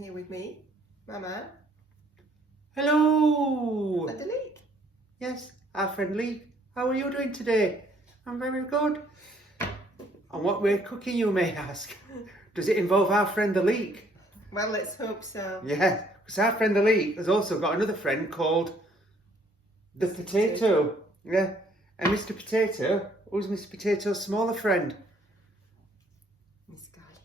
here with me, Mama. Hello! And the Leek. Yes, our friend Leek. How are you doing today? I'm very good. And what we're cooking, you may ask. Does it involve our friend the Leek? Well, let's hope so. Yeah, because our friend the Leek has also got another friend called the Potato. Yeah, and Mr. Potato, who's Mr. Potato's smaller friend? Miss Garlic.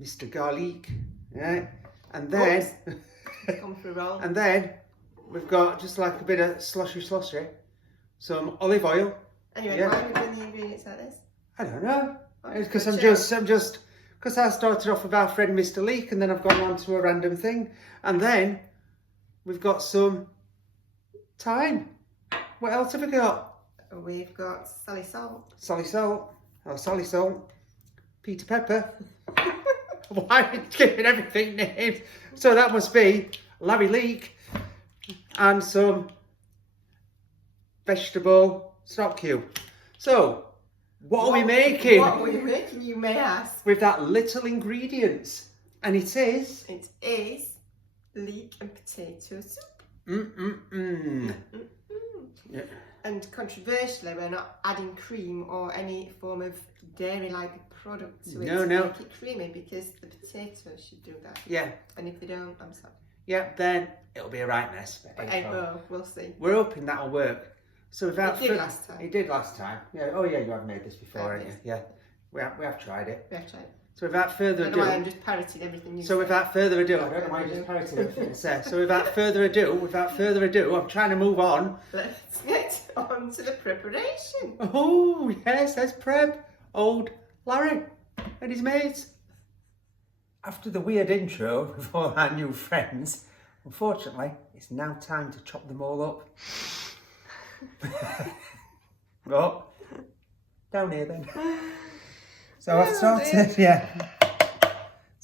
Mr. Garlic. Yeah, and then Come for a roll. and then we've got just like a bit of sloshy, some olive oil. Anyway, Yeah. why are we doing the ingredients like this? I don't know. Oh, It's because good I'm just because I started off with our friend Mr. Leek, and then I've gone on to a random thing, and then we've got some thyme. What else have we got? We've got Sally Salt. Sally Salt, Peter Pepper. Why are you giving everything names? So that must be Larry Leek, and some vegetable stock cube. So, what are we making? What are we making, you may ask? With that little ingredients, and it is It is leek and potato soup. Yeah. And controversially, we're not adding cream or any form of dairy-like product to it to make it creamy, because the potatoes should do that. Yeah. And if they don't, I'm sorry. Yeah, then it'll be a right mess. We'll see. We're hoping that'll work. So without It did last time. It did last time. Yeah. Oh yeah, you have made this before, haven't you? Yes. Yeah. We have tried it. We have tried. So without further I don't know why I'm ado. just parroting everything you So say. without further ado, I don't know why you're just parroting everything it says. So without further ado, I'm trying to move on. Let's get on to the preparation. Oh yes, there's Prep, old Larry and his mates. After the weird intro with all our new friends, unfortunately, it's now time to chop them all up. Oh, down here then. So I've started,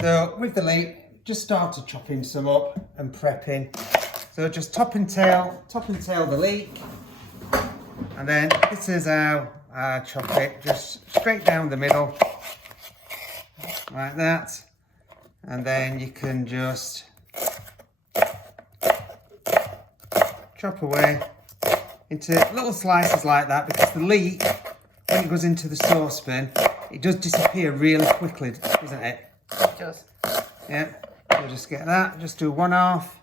So with the Leek, just started chopping some up and prepping. So just top and tail the Leek. And then this is how I chop it, just straight down the middle, like that. And then you can just chop away into little slices like that, because the Leek, when it goes into the saucepan, it does disappear really quickly, doesn't it? It does. Yeah, so just get that, just do one half,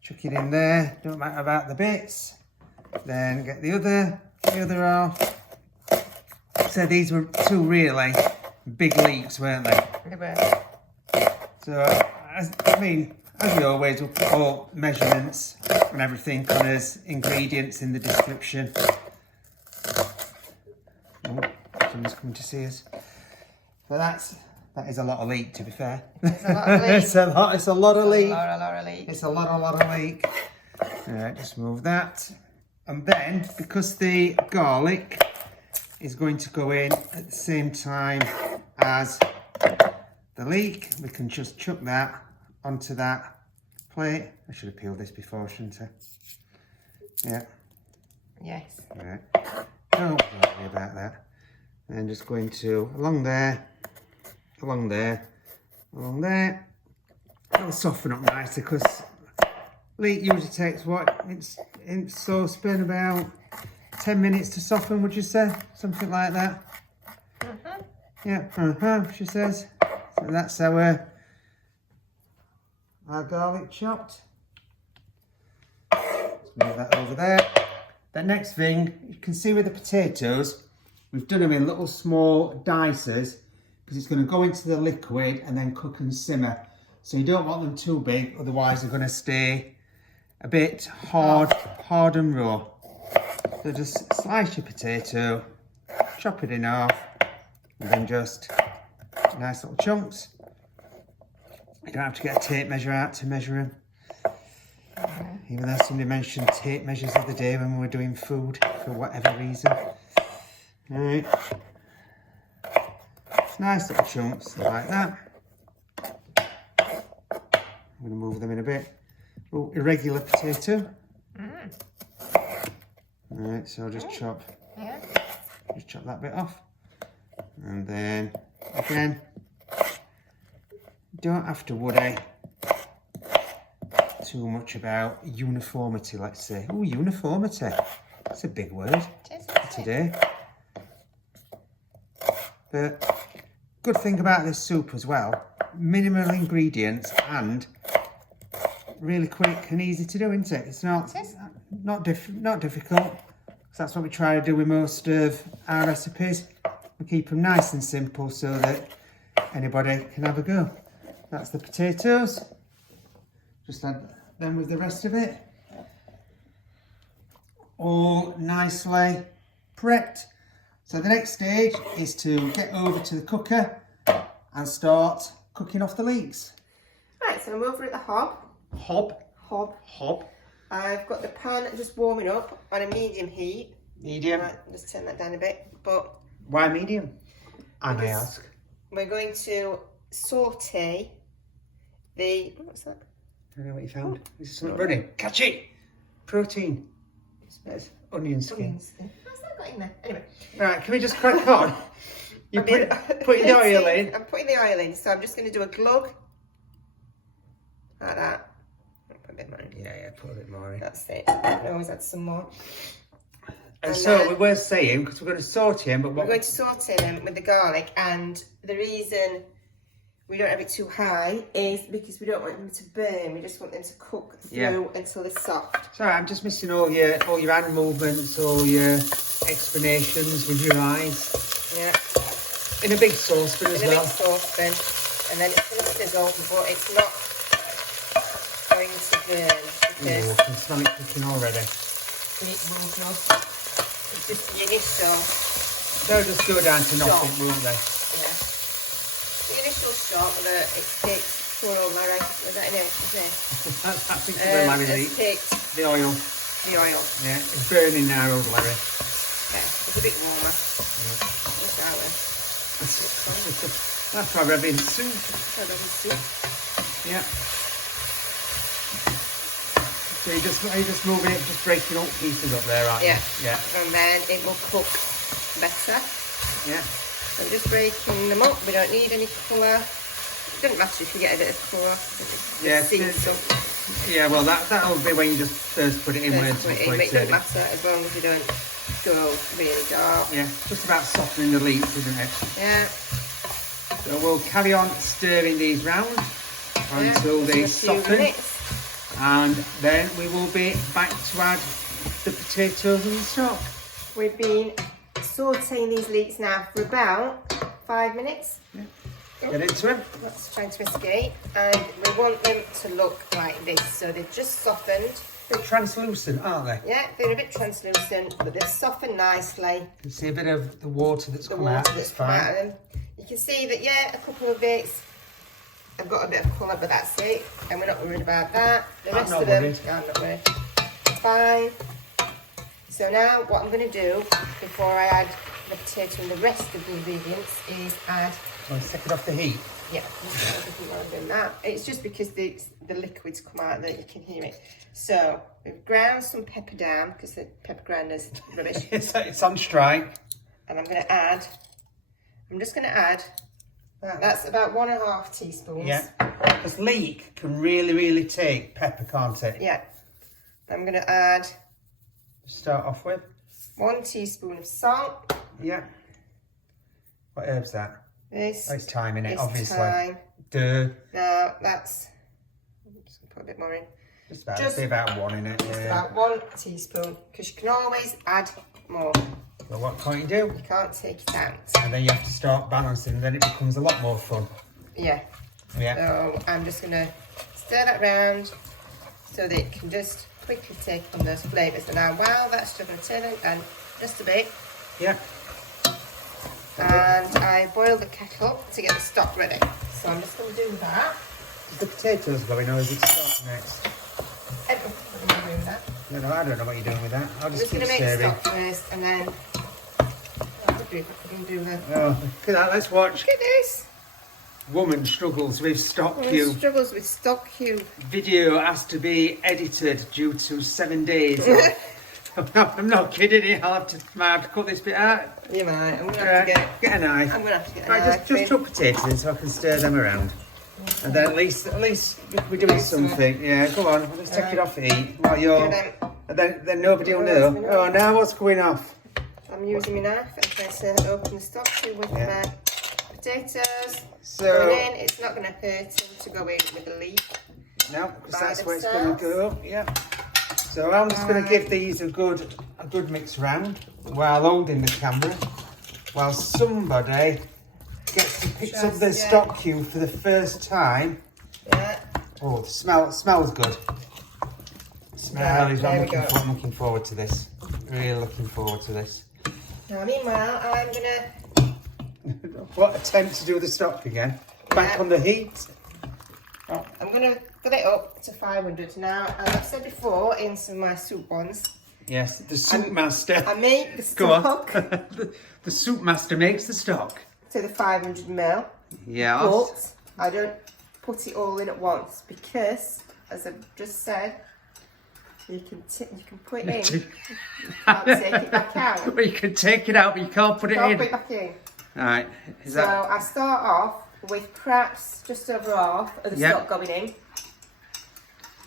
chuck it in there, don't matter about the bits. Then get the other half. So these were two really big leeks, weren't they? They were. So, as we always will put all measurements and everything on as ingredients in the description. Oh, someone's coming to see us. But that is a lot of leek, to be fair. It's a lot of leek. It's a lot of leek. A lot of leek. It's a lot of leek. Alright, just move that. And then, because the garlic is going to go in at the same time as the leek, we can just chuck that onto that plate. I should have peeled this before, shouldn't I? Yeah. Yes. Right. Don't worry about that. And just going to along there. It'll soften up nicely, because leek usually takes in saucepan about 10 minutes to soften, would you say? Something like that. Yeah, she says. So that's our garlic chopped. Let's move that over there. The next thing, you can see with the potatoes, we've done them in little small dices, because it's going to go into the liquid and then cook and simmer. So you don't want them too big, otherwise they're going to stay a bit hard and raw. So just slice your potato, chop it in half, and then just nice little chunks. You don't have to get a tape measure out to measure them. Even though somebody mentioned tape measures the other day when we were doing food for whatever reason. Alright. Nice little chunks like that. I'm going to move them in a bit. Oh, irregular potato. Alright, so I'll just chop that bit off. And then again, don't have to worry too much about uniformity, let's say. Oh, uniformity. That's a big word today. The good thing about this soup as well, minimal ingredients and really quick and easy to do, isn't it? It's not difficult. That's what we try to do with most of our recipes. We keep them nice and simple so that anybody can have a go. That's the potatoes. Just add them with the rest of it. All nicely prepped. So the next stage is to get over to the cooker and start cooking off the leeks. Right, so I'm over at the hob. Hob. I've got the pan just warming up on a medium heat. Medium. Right, just turn that down a bit. But why medium? I may ask. We're going to saute the... What's that? I don't know what you found. Is there something running? Catch it! Protein. It's onion skin. What's that got in there? Anyway. Right, can we just crack on? You're putting the oil in. I'm putting the oil in, so I'm just going to do a glug. Like that. Put a bit more in. Yeah, put a bit more in. That's it. I can always add some more. And so we were saying, because we're going to saute them, but what... We're going to saute them with the garlic, and the reason we don't have it too high is because we don't want them to burn. We just want them to cook through until they're soft. Sorry, I'm just missing all your hand movements, all your explanations with your eyes. Yeah. In a big saucepan as well. In a big saucepan, and then it's going to sizzle, but it's not going to burn because... Oh, I can smell it cooking already. It will go. It's just the initial... They'll just go down to nothing, won't they? Yeah. The initial shock that it takes poor old Larry. Was that in it? That's the Larry Leek. The oil. The oil. Yeah, it's burning now, old Larry. Yeah, it's a bit warmer. Yeah. Look out there. That's why we're having soup. Yeah. So you're just moving it, just breaking up pieces up there, aren't you? Yeah. And then it will cook better. Yeah. So we're just breaking them up. We don't need any colour. It doesn't matter if you get a bit of colour. Yeah, well that'll be when you just first put it in. It doesn't matter as long as you don't go really dark. Yeah, just about softening the leeks, isn't it? Yeah. So we'll carry on stirring these round until they soften. And then we will be back to add the potatoes and the stock. We've been sauteing these leeks now for about 5 minutes. Yeah. Get into them. That's trying to escape. And we want them to look like this. So they've just softened. A bit translucent, aren't they? Yeah, they're a bit translucent, but they've softened nicely. You can see a bit of the water that's come out. That's come out of them. You can see that, a couple of bits have got a bit of colour, but that's it. And we're not worried about that. The rest of them, I'm not worried. Fine. So now what I'm going to do before I add the potato and the rest of the ingredients is add... Take it off the heat. Yeah, I'm doing that. It's just because the liquids come out that you can hear it. So we've ground some pepper down because the pepper grinder's rubbish. It's on strike. And I'm just going to add, that's about 1.5 teaspoons. Yeah, because leek can really take pepper, can't it? Yeah. I'm going to add... Start off with? 1 teaspoon of salt. Yeah. What herb's that? This. Oh, it's thyme in it, obviously. Thyme. Duh. Now that's... I'm just going to put a bit more in. Just be about 1 in it. Just about 1 teaspoon, because you can always add more. So what can't you do? You can't take it out. And then you have to start balancing, and then it becomes a lot more fun. Yeah. So I'm just going to stir that round so that it can just quickly take on those flavours. And now while that's just going to turn it down just a bit. Yeah. And I boil the kettle to get the stock ready. So I'm just going to do that. Is the potatoes going or is it stock next? I don't know what I'm doing with that. No, I don't know what you're doing with that. I'm just going to make stock first and then I can do that. Oh, look at that, let's watch. Look at this. Woman struggles with stock cube. Struggles with stock cube. Video has to be edited due to 7 days. I'm not kidding. I'll have to cut this bit out. You might. I'm going to have to get a knife. I'm going to have to get a knife. Just chuck potatoes in so I can stir them around. And then at least we're doing something. Yeah, go on. Let's take it off the heat while you're. And then nobody will know. Oh, now what's going off? I'm using my knife and trying to open the stock tube with the potatoes. So going in, it's not going to hurt them to go in with the leek. No, because that's where it's going to go. Yeah. So I'm just going to give these a good mix round while holding the camera, while somebody gets to pick up their stock cube for the first time. Yeah. Oh, the smells good. I'm looking forward to this. Really looking forward to this. Now, meanwhile, I'm gonna. What attempt to do the stock again? Back on the heat. Oh. I'm gonna get it up to 500 now. As I've said before in some of my soup ones. Yes, the soup master. I make the Go stock. on. the soup master makes the stock. To the 500 ml. Yeah. But I don't put it all in at once because, as I've just said, you can put it in. You can't take it back out. Well, you can take it out, but you can't put it in. Put it back in. All right. So I start off with perhaps just over half of the stock going in.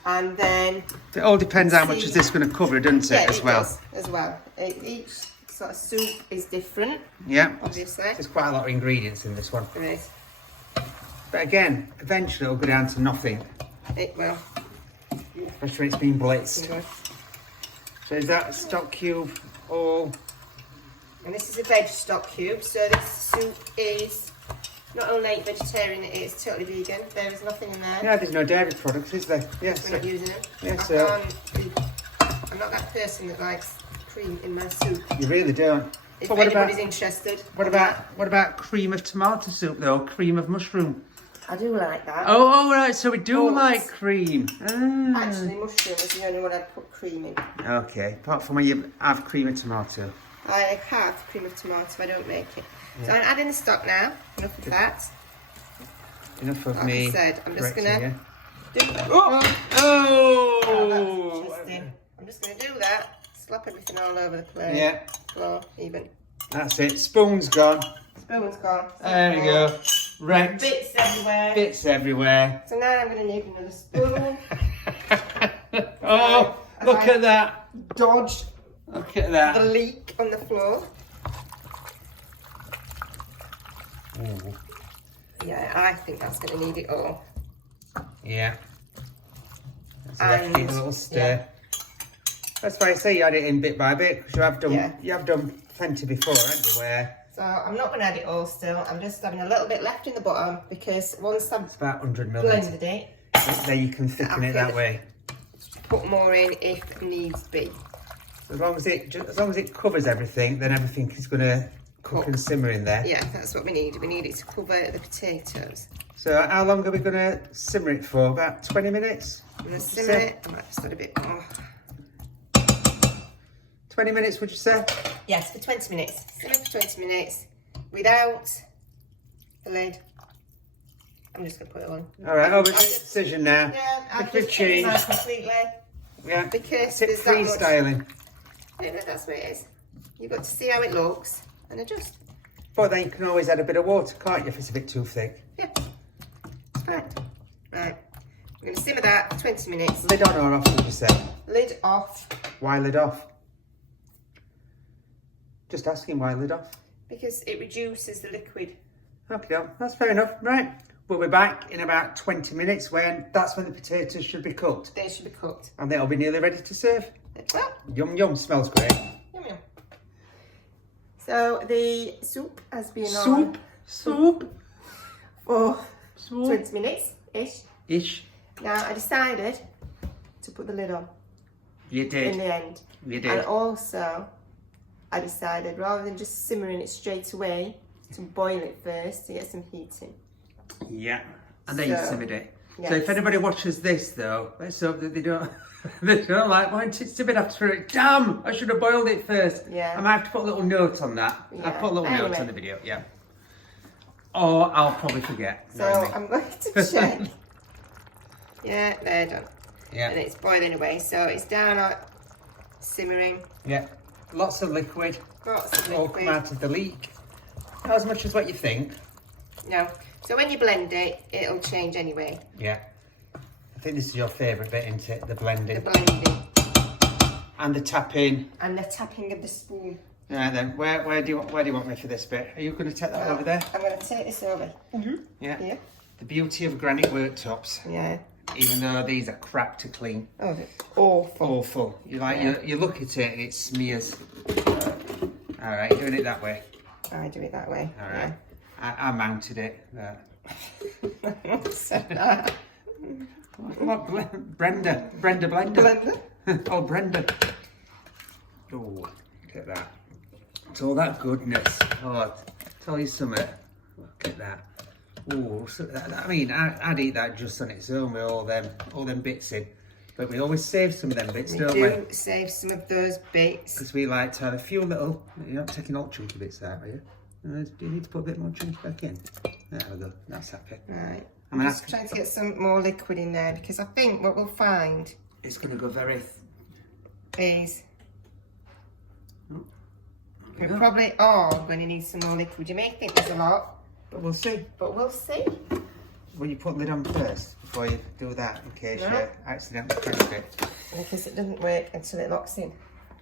And then... It all depends how much is this going to cover, doesn't it, as well? Does, as well. Each sort of soup is different. Yeah. Obviously. There's quite a lot of ingredients in this one. There is. But again, eventually it'll go down to nothing. It will. Especially when it's been blitzed. So is that stock cube all... And this is a veg stock cube, so this soup is not only vegetarian, it is totally vegan. There is nothing in there. Yeah, there's no dairy products, is there? Yes. We're not using them. Yeah, so... I'm not that person that likes cream in my soup. You really don't. If anybody's interested. What about cream of tomato soup though? Cream of mushroom? I do like that. Oh, right, so we do like cream. Actually, mushroom is the only one I'd put cream in. Okay, apart from when you have cream of tomato. I have cream of tomato, I don't make it. Yeah. So I'm adding the stock now. Enough of that. Enough of like me. I said, I'm just going to do... Oh! I'm just going to do that. Slap everything all over the plate. Yeah. Floor, even. That's it. Spoon's gone. Spoon's gone. There we go. Right. Bits everywhere. Bits everywhere. So now I'm going to need another spoon. Oh, look at that. Dodged Look at that. the leek on the floor. Ooh. Yeah, I think that's going to need it all. Yeah. So and give a little stir. Yeah. That's why I say you add it in bit by bit, because you have done plenty before, haven't you? So I'm not going to add it all still. I'm just having a little bit left in the bottom because once I've about 100 ml. Blended it, then you can thicken it that way. Put more in if needs be. As long as it covers everything, then everything is going to cook and simmer in there. Yeah, that's what we need. We need it to cover the potatoes. So how long are we going to simmer it for? About 20 minutes? I'm going to simmer it. I might just add a bit more. 20 minutes, would you say? Yes, for 20 minutes. Simmer for 20 minutes without the lid. I'm just going to put it on. All right, over to decision now. Yeah, I've just changed it completely. Yeah, because it's freestyling. Yeah, that's what it is. You've got to see how it looks and adjust. But then you can always add a bit of water, can't you, if it's a bit too thick? Yeah, it's fine. Right, we're going to simmer that for 20 minutes. Lid on or off, would you say? Lid off. Why lid off? Just asking why lid off. Because it reduces the liquid. Okay, that's fair enough. Right, we'll be back in about 20 minutes that's when the potatoes should be cooked. They should be cooked. And they'll be nearly ready to serve. Well, yum yum, smells great. Yum yum. So the soup has been on for 20 minutes-ish. Now I decided to put the lid on. You did. In the end. You did. And also I decided rather than just simmering it straight away to boil it first to get some heat in. Yeah. And then you simmered it. Yes. So if anybody watches this though, let's hope that they don't like, why didn't it simmer after it? Damn, I should have boiled it first. Yeah. I might have to put a little note on that. Yeah. I'll put a little note on the video, yeah. Or I'll probably forget. So I'm going to check. Yeah, they're done. Yeah. And it's boiling away, so it's down simmering. Yeah. Lots of liquid. Lots of All liquid. come out of the leek. Not as much as what you think. No. So when you blend it, it'll change anyway. Yeah. I think this is your favourite bit, isn't it? The blending. The blending. And the tapping. And the tapping of the spoon. Yeah, then where do you want me for this bit? Are you going to take that over there? I'm going to take this over. Yeah. Yeah. The beauty of granite worktops. Yeah. Even though these are crap to clean. Oh, it's awful. Awful. You look at it and it smears. All right, doing it that way. I do it that way. All right. Yeah. I mounted it. So that. What? Brenda blender. Oh, Brenda. Oh, look at that. It's all that goodness. Oh, I'll tell you something. Look at that. Oh, I mean, I'd eat that just on its own with all them bits in. But we always save some of them bits, don't we? We do save some of those bits. Because we like to have a few little, you're not taking all chunky bits out, are you? Do you need to put a bit more chunky back in? There we go, that's happy. Right. I'm just trying to get some more liquid in there because I think what we'll find... It's going to go very... is... We probably are going to need some more liquid. You may think there's a lot. But we'll see. But we'll see. Will you put the lid on first before you do that in case you accidentally press it? Because it doesn't work until it locks in.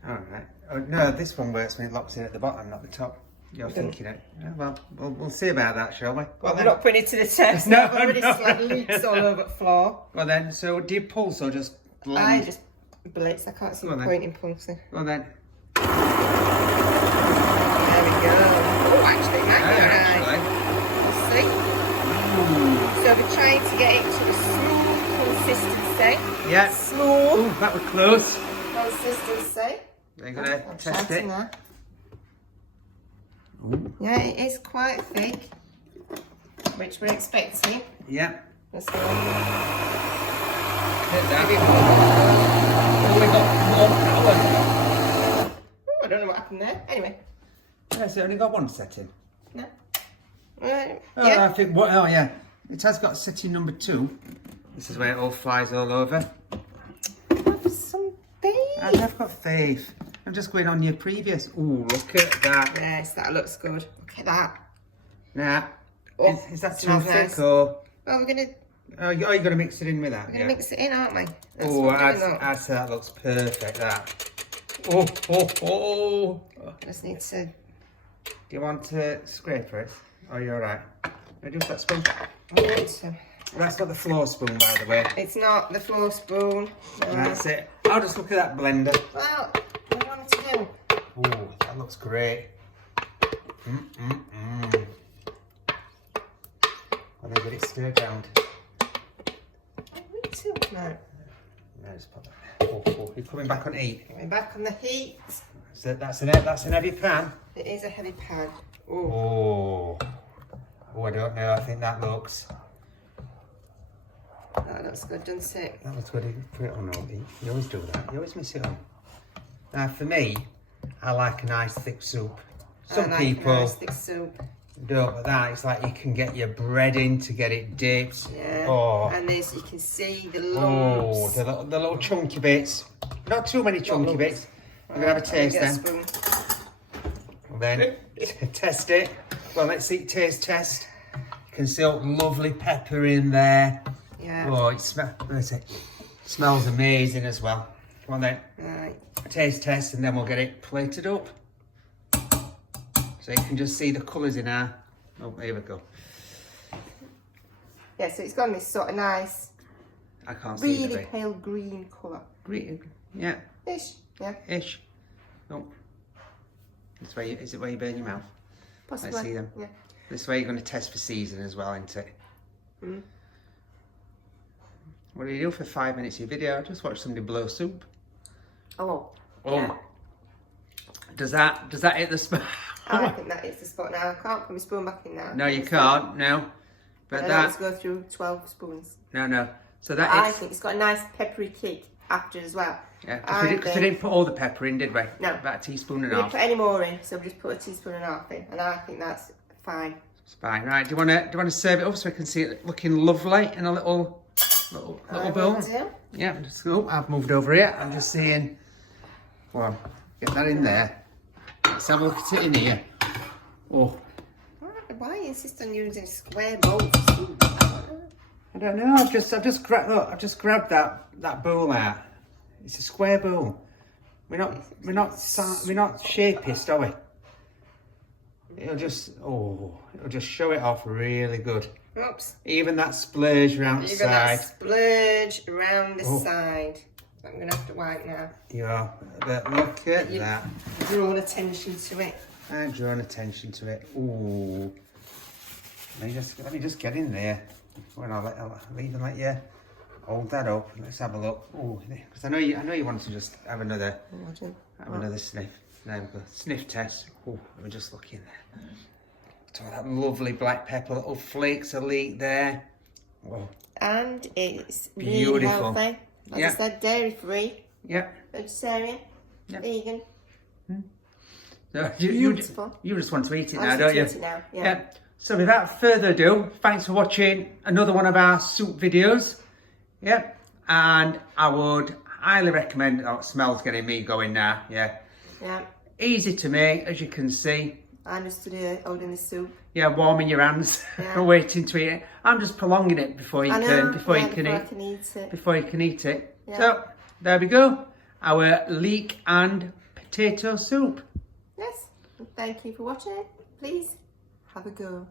Alright. Oh, no, this one works when it locks in at the bottom, not the top. You're thinking it. Yeah, well, we'll see about that, shall we? Well, we're not putting it to the test. No, I've already slagged leeks all over the floor. Well then, so do you pulse or just blend? I just blitz. I can't see the point in pulsing. Well then. There we go. Oh, actually, right. See? So we're trying to get it to a smooth consistency. Yeah. Smooth. Ooh, that was close. Consistency. They're going to test it. Yeah, it is quite thick, which we're expecting. Yeah. Let's go. Hit that. Only got 1 hour. Oh, I don't know what happened there. Anyway. Yeah, so it only got one setting. No. Oh, Yeah. I think, oh yeah, it has got setting number 2. This is where it all flies all over. Have some faith. I've got faith. I'm just going on your previous. Ooh, look at that. Yes, that looks good. Look at that. Nah. Oh, is that too smells thick nice. or? Well, we're gonna You're going to mix it in with that. we're gonna mix it in, aren't we? That's Oh, what we're doing, I'd say that looks perfect. That. Oh. I just need to. Do you want to scrape it? Oh, you're alright. I just that spoon. I want to. That's not the floor spoon, by the way. It's not the floor spoon. No. That's it. I'll just look at that blender. Well, I want to. Oh, that looks great. Well, then get it stirred round. Me too. No. No, just put that there. Oh, you're coming back on heat. Coming back on the heat. So that's an heavy pan. It is a heavy pan. Oh, I don't know. I think that looks. That looks good, doesn't it? That looks good. You can put it on all heat. You always do that. You always miss it on. Now, for me, I like a nice thick soup. Some people nice thick soup. don't, but that it's like you can get your bread in to get it dipped. Yeah. Oh. And this, you can see the Oh, lumps. the little chunky bits. Not too many chunky bits. I'm gonna have a taste then. Spoon. And then test it. Well, let's see taste test. You can see all lovely pepper in there. Yeah. Oh, it smells amazing as well. Come on then. Right. Taste test, and then we'll get it plated up. So you can just see the colours in our. Oh, here we go. Yeah, so it's got this sort of nice, I can't see the really bit. pale green colour. Green, yeah, Ish. Yeah. ish. Oh, this way. Is it where you burn your mouth? Possibly. Let's see them. Yeah. This way you're going to test for season as well, isn't it? Mm. What do you do for 5 minutes of your video? Just watch somebody blow soup. Oh. Oh. Yeah. Does that hit the spot? I think that is the spot now. I can't put my spoon back in now. No, you can't. No. But Let's go through 12 spoons. No. So that I is. think it's got a nice peppery kick after as well. Yeah. Because we didn't put all the pepper in, did we? No. About a teaspoon and We a didn't half. put any more in, so we just put a teaspoon and a half in, and I think that's fine. It's fine. Right. Do you want to serve it up so we can see it looking lovely in a little bowl? Yeah. Just go. I've moved over here. I'm just seeing. Go on. Get that in there. Let's have a look at it in here. Oh. why you insist on using square bowls of soup? I don't know. I've just grabbed that bowl out. It's a square bowl. We're not shapist, are we? It'll just show it off really good. Oops. Even that splurge around the side. Even that splurge around the side. I'm going to have to wipe now. Yeah, but look at that. Drawn attention to it. I've drawn attention to it. Ooh. Let me just get in there. When I'll even let you hold that up. Let's have a look. Oh, because I know you want to just have another sniff. There we go. Sniff test. Oh, let me just look in there. So that lovely black pepper, little flakes of leek there. Oh. And it's really Beautiful. healthy. As I said, dairy free. Yeah. Vegetarian. Vegan. So Beautiful. you just want to eat it I now, don't you? Eat it now. Yeah. So without further ado, thanks for watching another one of our soup videos. Yeah. And I would highly recommend. Oh, it smells getting me going now. Yeah. Yeah. Easy to make, as you can see. I'm just holding the soup. Yeah, warming your hands, waiting to eat it. I'm just prolonging it before you can eat it. Yeah. So there we go, our leek and potato soup. Yes. Thank you for watching. Please have a go.